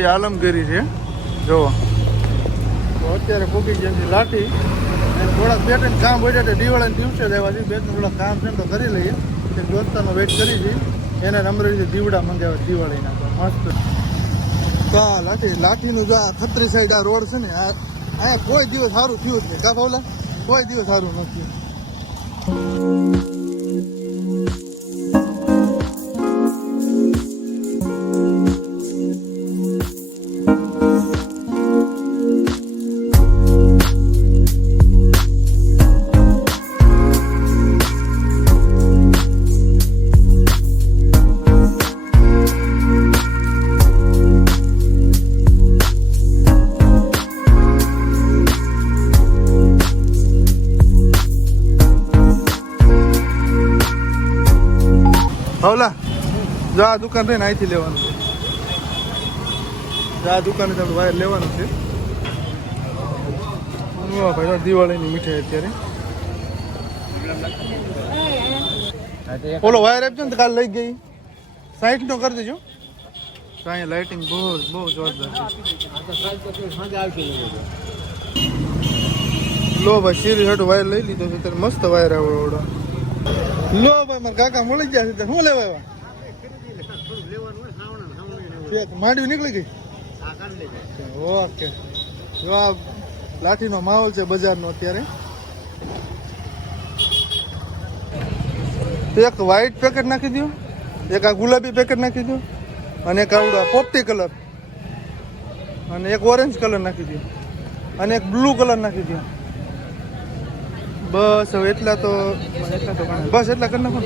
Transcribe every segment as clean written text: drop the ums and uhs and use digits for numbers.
આપણી આલમગીરી છે જો. તો અત્યારે પૂકી ગયા છે લાઠી. થોડાક બે ત્રણ કામ હોય છે દિવાળીના દિવસે જ આવ્યા છે. બે ત્રણ થોડાક કામ છે તો કરી લઈએ. એક દોસ્તારનો વેટ કરી છે એને અમરેલીથી દીવડા મંગાવ્યા દિવાળીના. તો મસ્ત તો લાઠીનું જો આ ખત્રી સાઈડ આ રોડ છે ને અહીંયા કોઈ દિવસ સારું થયું જ નહીં કા ભાવલા કોઈ દિવસ સારું નથી. ભાવલા જો આ દુકાન રહીને અહીંથી લેવાનું છે. આ દુકાને ચાલુ વાયર લેવાનું છે. ભાઈ દિવાળીની મીઠાઈ અત્યારે ઓલો વાયર આપજો ને કાલે લઈ ગઈ 60 નો કરી દેજો. તો અહીંયા લાઇટિંગ બહુ જોરદાર છે. લો ભાઈ સીરી હાટું વાયર લઈ લીધો છે ત્યારે મસ્ત વાયર આવે ઓડો. લો ભાઈ મારા કાકા મળી ગયા છે શું લેવા આવ્યા માંડવી નીકળી ગઈ. ઓકે જો આ લાઠીનો માહોલ છે બજારનો અત્યારે. એક વ્હાઈટ પેકેટ નાખી દો, એક આ ગુલાબી પેકેટ નાખી દો, અને એક આવડો પોપટી કલર, અને એક ઓરેન્જ કલર નાખી દો, અને એક બ્લુ કલર નાખી દો. બસ હવે એટલા તો બસ એટલા કરી નાખો.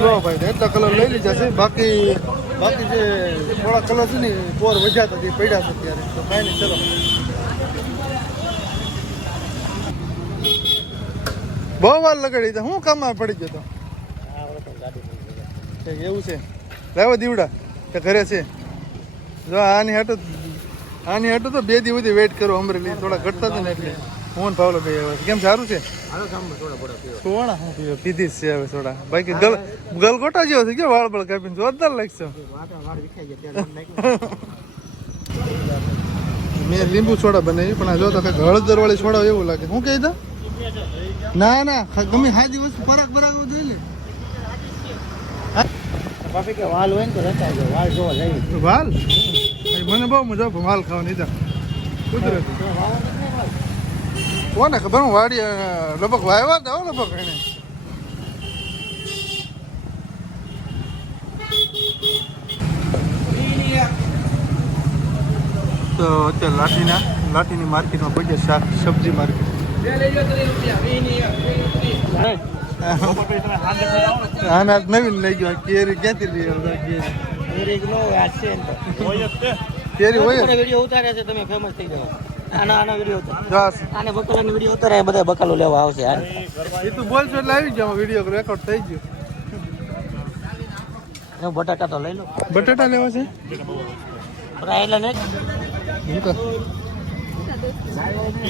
લો ભાઈ એટલા કલર લઈ લીધા છે. બાકી જે થોડા કલર છે ને પોર વધ્યા હતા એ પડ્યા છે અત્યારે. તો કાંઈ નહીં ચલો બહુ વાર લગાડી હતા. શું કામમાં પડી ગયો તો એવું છે. લાવો દીવડા કે ઘરે છે જો આની હાટું તો 2 દિવસ સુધી વેઇટ કરો. અમરેલી થોડા ઘટતા હતા ને એટલે હું ભાવલો ભાઈ આવ્યા. કેમ સારું છે? સોડા હું પીધી જ છે હવે સોડા. બાકી ગલગોટા જેવો છે કે વાળ બળ કાપીને જોરદાર લાગશે. મેં લીંબુ સોડા બનાવી પણ આ જો તો કંઈક હળદર વાળી સોડા એવું લાગે. હું કહી દઉં ના ગમે સાદી વસ્તુ પરાક જોઈ લે. વાલ હોય ને તો રચાય જાય. વાલ જોવા જાય. વાલ મને બહુ મજા આવે વાલ ખાવાની. કુદરતી કોને ખબર હું વાડી લગભગ વાવ્યા હતા લગભગ એને. તો અત્યારે લાઠીની માર્કેટમાં પહોંચ્યા. શાક સબ્જી માર્કેટ. આના નવીન લઈ ગયો. કેરી ક્યાંથી લઈ આવ્યા? કેરી હોય વિડીયો ઉતારે છે તમે ફેમસ થઈ જાવ. આના વિડીયો આને બકાલાનો વિડીયો ઉતારે બધા બકાલો લેવા આવશે. એ તું બોલશો એટલે આવી જાવ. વિડીયો રેકોર્ડ થઈ ગયો. બટાટા તો લઈ લો. બટાટા લેવા છે એટલે ને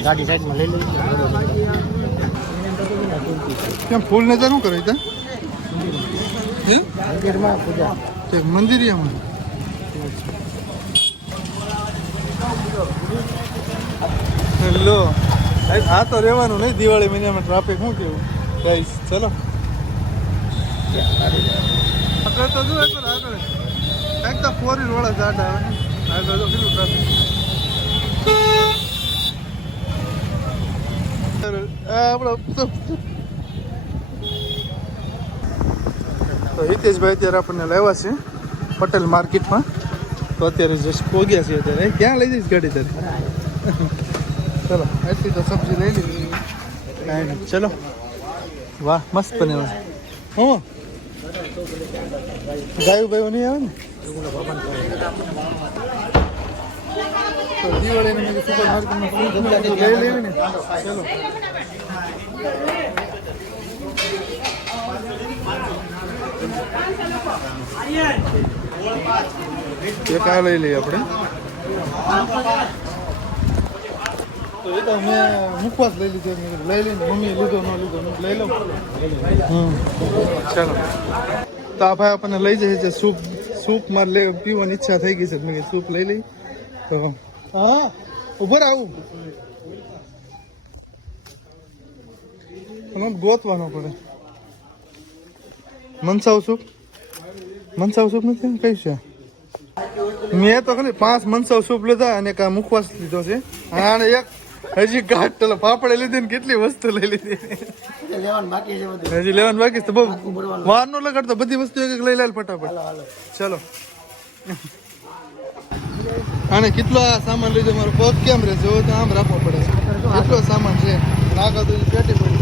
ગાડી સાઈડમાં લઈ લો. કેમ ફૂલ ને શું કરે ત્યાં મંદિરમાં પૂજા મંદિરિયામાં? હેલો આ તો રહેવાનું નહીં દિવાળી મહિનામાં. ટ્રાફિક શું કેવું ગાઈસ? ચલો આગળ તો જો આગળ કંઈક તો 4 વ્હીલ વાળા ઝાડ આવે ને આગળ તો કેટલું ટ્રાફિક. આપણે તો હિતેશભાઈ અત્યારે આપણને લાવ્યા છે પટેલ માર્કેટમાં. તો અત્યારે જસ્ટ પહોંચ્યા છે. અત્યારે ક્યાં લઈ જઈશ ગાડી તારે? ચલો એટલી તો સબ્જી લઈ લીધી. કાંઈ નહીં ચલો. વાહ મસ્ત બને છે. હું ગાયું ભાઈઓ નહીં આવે ને તો દિવાળીની મેં સુપર માર્કેટમાં લઈ લેવી ને. ચલો એક આ લઈ લઈએ આપણે. તો એ તો મેં મુખવાસ લઈ લીધો. લઈ લઈને મમ્મીએ લીધો ન લીધો લઈ લો. ચાલો તો આ ભાઈ આપણને લઈ જાય છે સૂપ મારે પીવાની ઈચ્છા થઈ ગઈ છે મેં કીધું સૂપ લઈ લઈ તો હા ઉભર આવું ગોતવાનો પડે મનસાવ સૂપ નથી કઈ છે મેં તો ખાલી 5 મનસાવ સૂપ લીધા અને કા મુખવાસ લીધો છે અને એક હજી ઘાટ પેલા પાપડે લીધી ને કેટલી વસ્તુ લઈ લીધી લેવાનું બાકી છે બધું. હજી લેવાનું બાકી છે તો બહુ ભરવાનું. વાર નો લગાડતો બધી વસ્તુ એક એક લઈ લે ફટાફટ ચલો અને કેટલો આ સામાન લીધો મારો પગ કેમ રહે જો તો આમ રાખવો પડે છે કેટલો સામાન છે નાખો તો પેટી પડી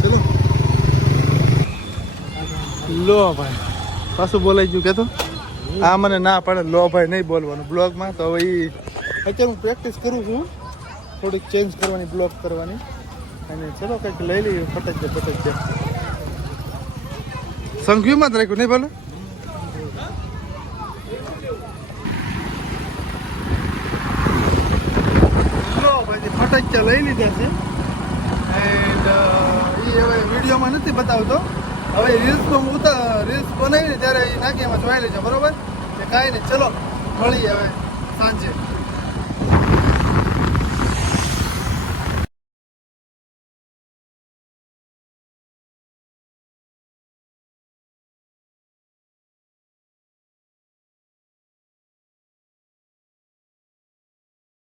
ચલો લો ભાઈ પાછું બોલાઈ ગયું કેતો આ મને ના પડે લો ભાઈ નહીં બોલવાનું બ્લોગમાં તો હવે ઈ અત્યારે હું પ્રેક્ટિસ કરું છું થોડીક ચેન્જ કરવાની બ્લોગ કરવાની અને ચલો કંઈક લઈ લઈએ ફટક છે સંઘવીમાં જ રાખ્યું નહીં ભલે લો ભાઈ ફટક લઈ લીધા છે એન્ડ એ હવે વિડીયોમાં નથી બતાવતો હવે રીલ્સમાં હું રીલ્સ બનાવીને ત્યારે એ નાખી એમાં જોઈ લેજો બરોબર કાંઈ નહીં ચલો મળીએ હવે સાંજે